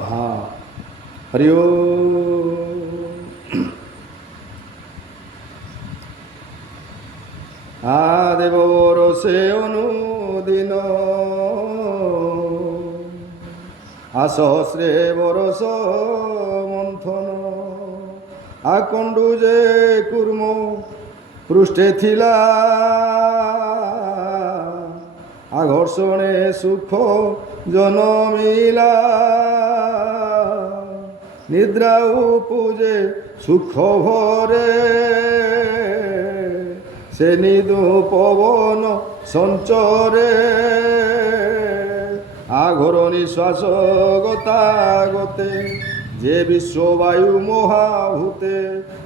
हाँ हरि ओम। দেব রসে অনুদিন সহস্রে বরস মন্থন আকণ্ডু যে কুর্ম পৃষ্ঠে থিলা আঘর্ষণে সুখ জনমিলা নিদ্রা উপজে সুখ ভরে সে নিদু পবন সঞ্চরে আঘর নিঃশ্বাস গতাগতে যে বিশ্ববায়ু মহাভূতে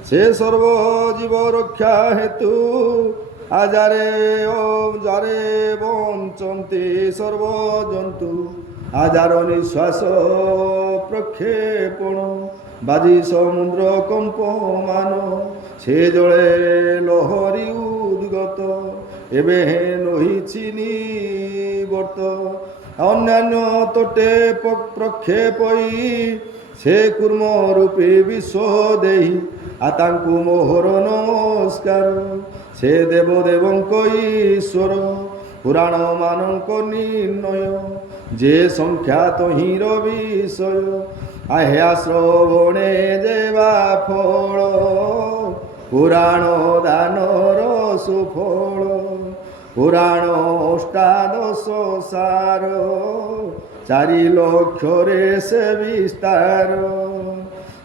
সে সর্বজীব রক্ষা হেতু আজারে যারে বঞ্চন্তি সর্বজন্তু আজার নিঃশ্বাস প্রক্ষেপণ বাজি সমুদ্র কম্পমান সে জলে লহরি উদ্গত এবে নহিছি নিবর্ত অন্যান্য তটে প্রক্ষেপই সে কুর্ম রূপে বিশ্ব দেহি আতাঙ্কু মোহর নমস্কার সে দেবদেবঙ্ক ঈশ্বর পুরাণ ମାନଙ୍କ নির্ণয় যে সংখ্যাত হির বিষয় আহ্যা শ্রবণে দেবা ফল পুরাণ দানর সুফল পুরাণ অষ্টাদশ সার 4 লক্ষরে সে বিস্তার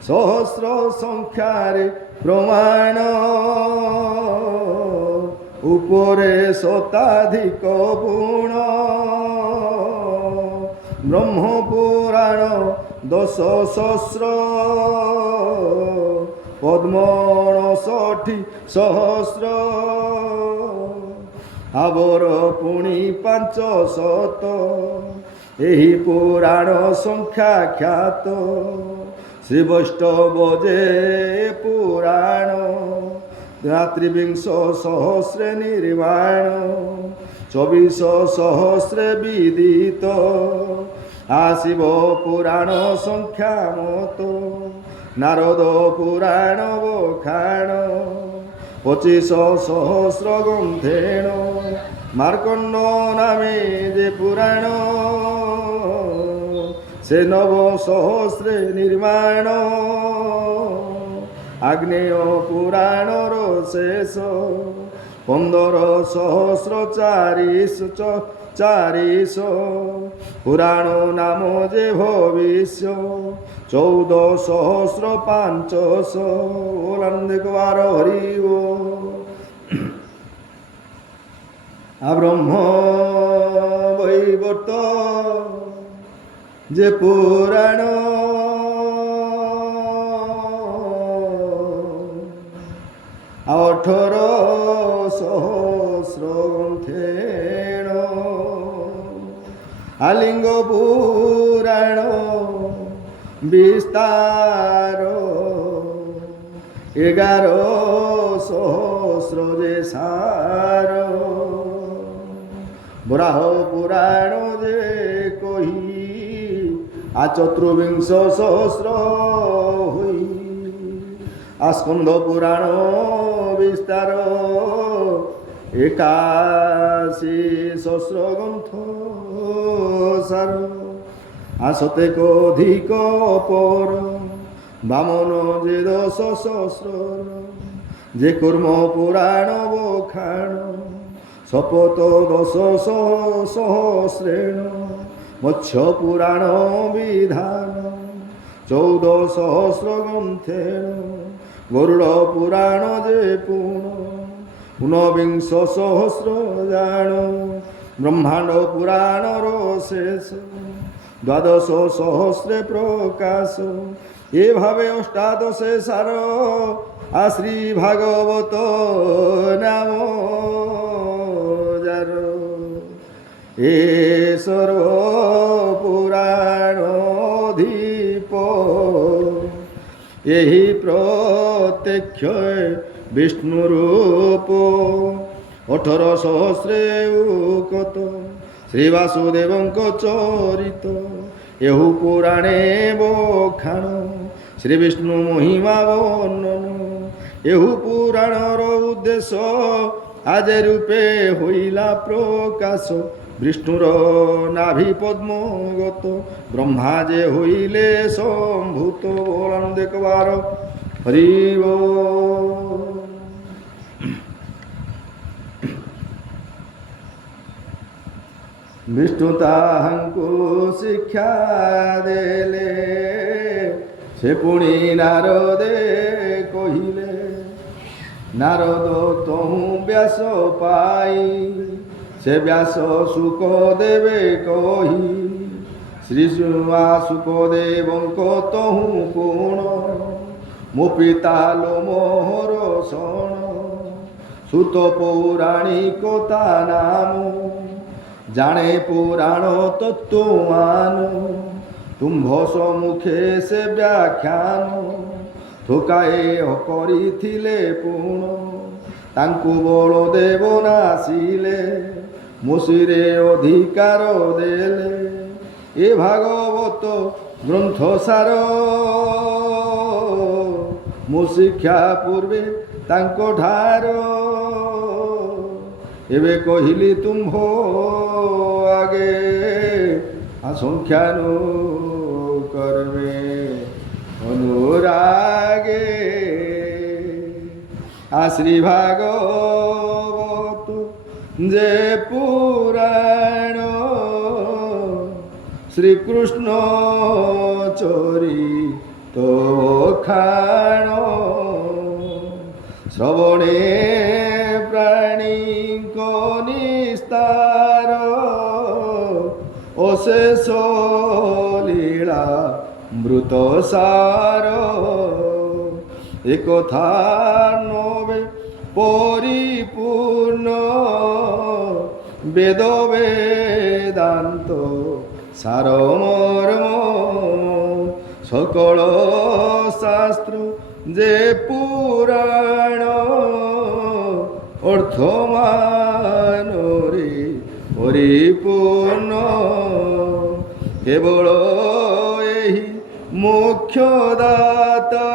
সহস্র সংখ্যারে প্রমাণ উপরে শতাধিক গুণ ব্রহ্মপুরাণ 10 সহস্র পদ্ম 59 সহস্র আবর পুଣି 500 ଏହି পুরাণ সংখ্যা খ্যাত শ্রী বৈষ্ণব যে পুরাণ ত্রিবিংশ সহস্রে নির্মাণ 24 সহস্রে বিদিত আসিব পুরাণ সংখ্যা মত নারদ পুরাণ বখাণ 25 সহস্র গ্রন্থেণ মার্কণ্ড নামে যে পুরাণ সে 9 সহস্রে নির্মাণ আগ্নেয় পুরাণর শেষ 15 সহস্র 400 পুরাণ নাম যে ভবিষ্য 14 সহস্র 500 ওলান্দিকবার হরিব ব্রহ্ম বৈবর্ত যে পুরাণ 18 সহস্র গ্রন্থেণ আলিঙ্গ পুরাণ বিস্তার 11 সহস্র যে সার বরাহ পুরাণ যে কহি 24 সহস্র হই স্কন্ধ পুরাণ বিস্তার 81 সহস্র গ্রন্থ সার শতেক অধিক পর বামন যে 10 সহস্র যে কর্ম পুরাণ বখাণ শপথ 10 সহস্রেণ মৎস্য পুরাণ বিধান 14 সহস্র গ্রন্থেণ গরুড় পুরাণ যে পুণ 19 সহস্র জাণ ব্রহ্মাণ্ড পুরাণর শেষ 12 সহস্রে প্রকাশ এভাবে 18 সার শ্রী ভাগবত নাম যার এ সর্ব পুরাণ ধীপ এই প্রত্যক্ষ বিষ্ণু রূপ 18 সহস্রে কত শ্রী বাসুদেবঙ্ক চরিত এহু পুরাণে বখাণ শ্রী বিষ্ণু মহিমা বর্ণন এহু পুরাণর উদ্দেশ্য আজ রূপে হইলা প্রকাশ বিষ্ণুর নাভি পদ্মগত ব্রহ্মা যে হইলে সম্ভূত বলন দেখবার হরি বল। বিষ্ণু তাহাଙ୍କୁ শিক্ষা দেলে সে পুଣି নারদে কহিলে নারদ তহু ব্যাস পাই সে ব্যাস সুখ দেবে কহি শ্রী সুখদেবঙ্ক তহু কোণ ମୋ ପିତା ଲୋ ମୋହର ଶଣ ସୁତ ପୌରାଣିକ ତା ନାମ ଜାଣେ ପୁରାଣ ତତ୍ତ୍ୱମାନ ତୁମ୍ଭ ସମ୍ମୁଖେ ସେ ବ୍ୟାଖ୍ୟାନ ଥୋକାଏ କରିଥିଲେ ପୁଣ ତାଙ୍କୁ ବଳଦେବ ନାସିଲେ ମୁସିରେ ଅଧିକାର ଦେଲେ ଏ ଭାଗବତ ଗ୍ରନ୍ଥ ସାର ମୁଁ ଶିକ୍ଷା ପୂର୍ବେ ତାଙ୍କ ଠାର ଏବେ କହିଲି ତୁମ୍ଭ ଆଗେ ଆସଂଖ୍ୟାନୁ କରବେ ଅନୁରାগে শ্রী ভাগবত যে পুরাণ শ্রীকৃষ্ণ চরিত খাণ শ্রবণে প্রাণীঙ্ক নিস্তার অশেষ লীলা মৃত সার একথা নবে পরিপূর্ণ বেদ বেদান্ত সারমর্ম সকল শাস্ত্র যে পুরাণ অর্থমানরে পরিপূর্ণ কেবল এই মোক্ষ দাতা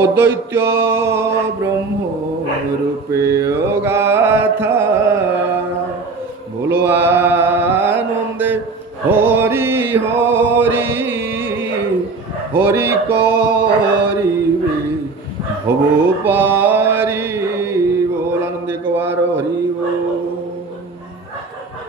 অদ্বৈত ব্রহ্ম রূপে গাথা বলো আনন্দে হরি হরি হরি করিবে ভব পারি বল আনন্দে কবার হরি বল।